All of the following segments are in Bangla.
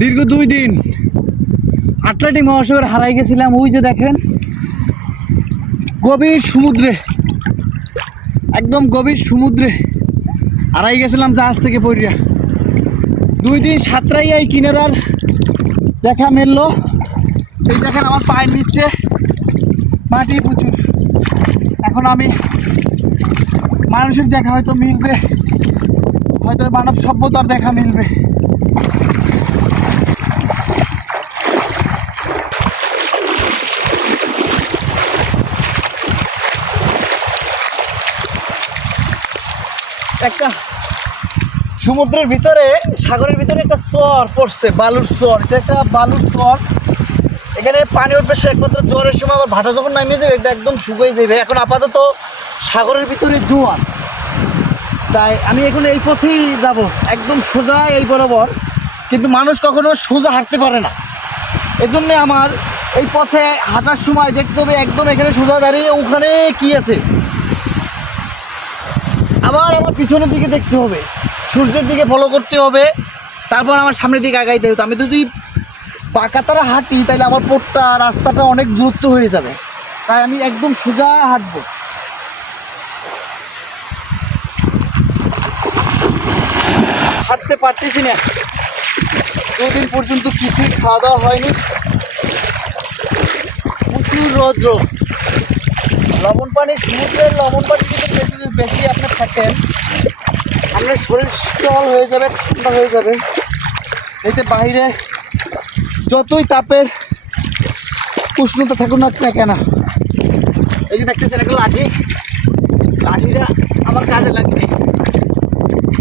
দীর্ঘ 2 দিন আটলান্টিক মহাসাগর হারাই গেছিলাম। ওই যে দেখেন গভীর সমুদ্রে, একদম গভীর সমুদ্রে হারাই গেছিলাম জাহাজ থেকে পড়িয়া। 2 দিন সাঁতরাইয়া এই কিনারার দেখা মিললো। এই দেখেন আমার পায়ের নিচে মাটি প্রচুর। এখন আমি মানুষের দেখা হয়তো মিলবে, হয়তো মানব সভ্যতার দেখা মিলবে। একটা সমুদ্রের ভিতরে, সাগরের ভিতরে একটা চর পড়ছে, বালুর চর। এটা একটা বালুর চর। এখানে পানি উঠবে একমাত্র জ্বরের সময়, আবার ভাটা যখন নামিয়ে যাবে একদম শুকিয়ে যাবে। এখন আপাতত সাগরের ভিতরে জোয়ার, তাই আমি এখন এই পথেই যাব, একদম সোজা এই বরাবর। কিন্তু মানুষ কখনো সোজা হাঁটতে পারে না, এজন্য আমার এই পথে হাঁটার সময় দেখতে হবে একদম এখানে সোজা দাঁড়িয়ে ওখানে কি আছে, আবার আমার পিছনের দিকে দেখতে হবে, সূর্যের দিকে ফলো করতে হবে, তারপর আমার সামনের দিকে আগাইতে হবে। আমি যদি পাকাতারা হাঁটি তাহলে আমার পথটা, রাস্তাটা অনেক দূরত্ব হয়ে যাবে, তাই আমি একদম সোজা হাঁটবো। হাঁটতে পারতেছি না, 2 দিন পর্যন্ত কিছুই খাওয়া দাওয়া হয়নি, প্রচুর রৌদ্র। লবণ পানি, সমুদ্রের লবণ পানি যদি বেশি আপনার থাকেন, আপনার শরীর শীতল হয়ে যাবে, ঠান্ডা হয়ে যাবে। এতে বাইরে যতই তাপের উষ্ণতা থাকুক না কেন। এই যে দেখতেছেন একটা লাঠি, লাঠিটা আমার কাজে লাগবে।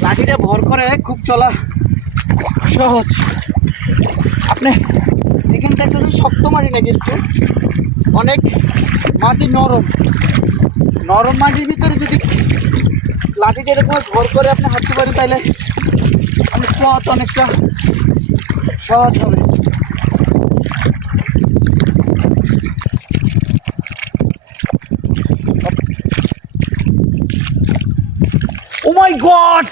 লাঠিটা ভর করে খুব চলা সহজ। আপনি এখানে দেখতেছেন শক্ত মাটি না, কিন্তু অনেক মাটি নরম। নরম মাটির ভিতরে যদি লাঠিটা এরকম ভর করে আপনি হাঁটতে পারেন, তাহলে অনেক পথ অনেকটা সহজ হবে। ও মাই গড!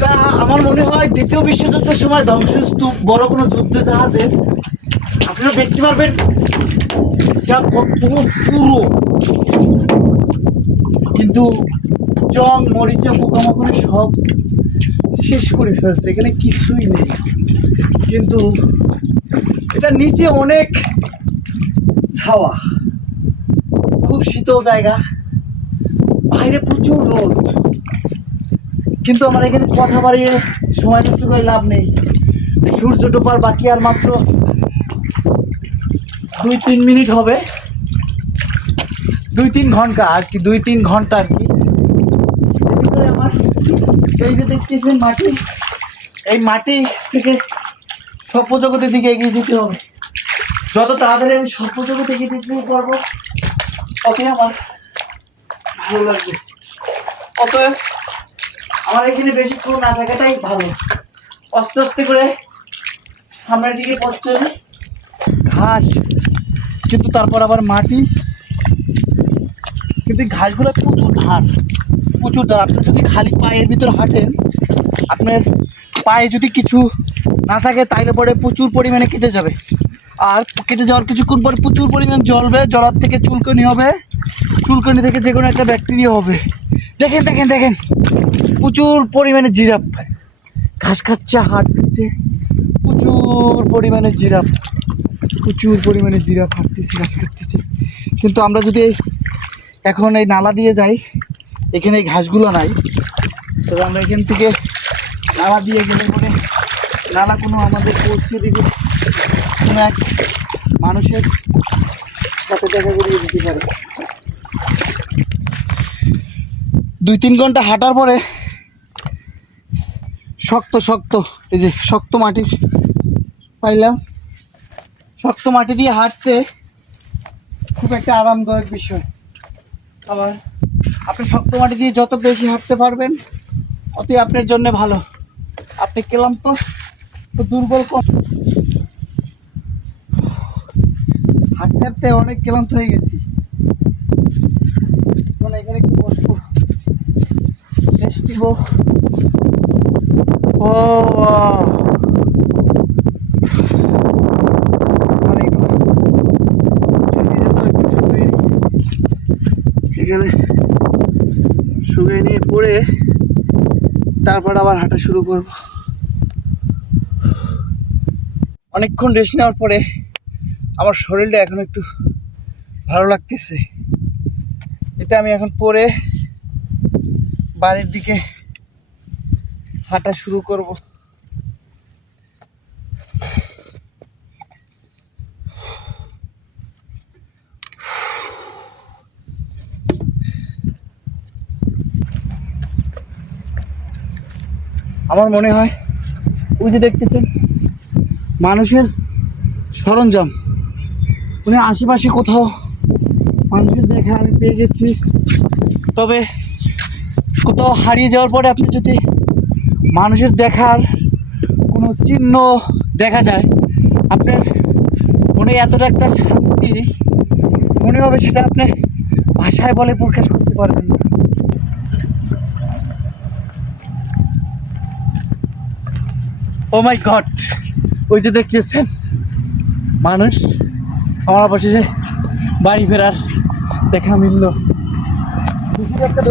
তা আমার মনে হয় দ্বিতীয় বিশ্বযুদ্ধের সময় ধ্বংসস্তূপ বড় কোনো যুদ্ধ জাহাজে আপনারা দেখতে পারবেন এটা কত পুরো, কিন্তু জং মরিচা পোকামাকড়ে সব শেষ করে ফেলছে, এখানে কিছুই নেই। কিন্তু এটা নিচে অনেক ছাওয়া, খুব শীতল জায়গা, বাইরে প্রচুর রোদ। কিন্তু আমার এখানে কথা বাড়িয়ে সময় নষ্ট করে লাভ নেই। সূর্য ডোবার বাকি আর মাত্র 2-3 মিনিট হবে, 2-3 ঘন্টা আর কি, 2-3 ঘন্টা আর কি। এর ভিতরে আমার এই যে দেখতেছেন মাটি, এই মাটি থেকে সভ্য জগতের দিকে এগিয়ে যেতে হবে। যত তাড়াতাড়ি আমি সভ্য জগতে এগিয়ে যেতে পারবো, ততই আমার ভালো লাগবে। অতএব আমার এখানে বেশিক্ষণ না থাকাটাই ভালো। আস্তে আস্তে করে সামনের দিকে পড়তে হবে। ঘাস, কিন্তু তারপর আবার মাটি, কিন্তু এই ঘাসগুলো প্রচুর ধার, প্রচুর ধার। আপনি যদি খালি পায়ের ভিতর হাঁটেন, আপনার পায়ে যদি কিছু না থাকে তাইলে পরে প্রচুর পরিমাণে কেটে যাবে। আর কেটে যাওয়ার কিছুক্ষণ পরে প্রচুর পরিমাণ জ্বলবে, জ্বলার থেকে চুলকানি হবে, চুলকানি থেকে যে কোনো একটা ব্যাকটেরিয়া হবে। দেখেন দেখেন দেখেন, প্রচুর পরিমাণে জিরাফ ঘাস খাচ্ছে, হাঁটতেছে, প্রচুর পরিমাণে জিরাফ, প্রচুর পরিমাণে জিরাফ হাঁটতেছে, ঘাস খাচ্ছে। কিন্তু আমরা যদি এখন এই নালা দিয়ে যাই, এখানে এই ঘাসগুলো নাই, তবে আমরা এখান থেকে নালা দিয়ে গেলে পরে নালা কোনো আমাদের পৌঁছে দিবে, কোনো এক মানুষের সাথে দেখা করিয়ে দিতে পারে। 2-3 ঘন্টা হাঁটার পরে শক্ত শক্ত, এই যে শক্ত মাটি পাইলাম। শক্ত মাটি দিয়ে হাঁটতে খুব একটা আরামদায়ক বিষয়। আবার আপনি শক্ত মাটি দিয়ে যত বেশি হাঁটতে পারবেন, অতই আপনার জন্য ভালো। আপনি ক্লান্ত তো দুর্বল কম, হাঁটতে হাঁটতে অনেক ক্লান্ত হয়ে গেছি। বসবো, রেস্ট নিব। ও অনেকগুলো চলে যেত, একটু শুকিয়ে নিই। এখানে শুকিয়ে নিয়ে পরে তারপর আবার হাঁটা শুরু করব। অনেকক্ষণ রেস্ট নেওয়ার পরে আমার শরীরটা এখন একটু ভালো লাগতেছে। এটা আমি এখন পরে বাড়ির দিকে হাঁটা শুরু করব। আমার মনে হয় ওই যে দেখতেছেন মানুষের সরঞ্জাম, উনি আশেপাশে কোথাও মানুষের দেখা আমি পেয়ে গেছি। তবে কোথাও হারিয়ে যাওয়ার পরে আপনি যদি মানুষের দেখার কোনো চিহ্ন দেখা যায়, আপনার মনে এতটা একটা শান্তি মনে হবে, সেটা আপনি ভাষায় বলে প্রকাশ করতে পারবেন না। ও মাই গড, ওই যে দেখতেছেন মানুষ আমার অবশেষে বাড়ি ফেরার দেখা মিলল। একটা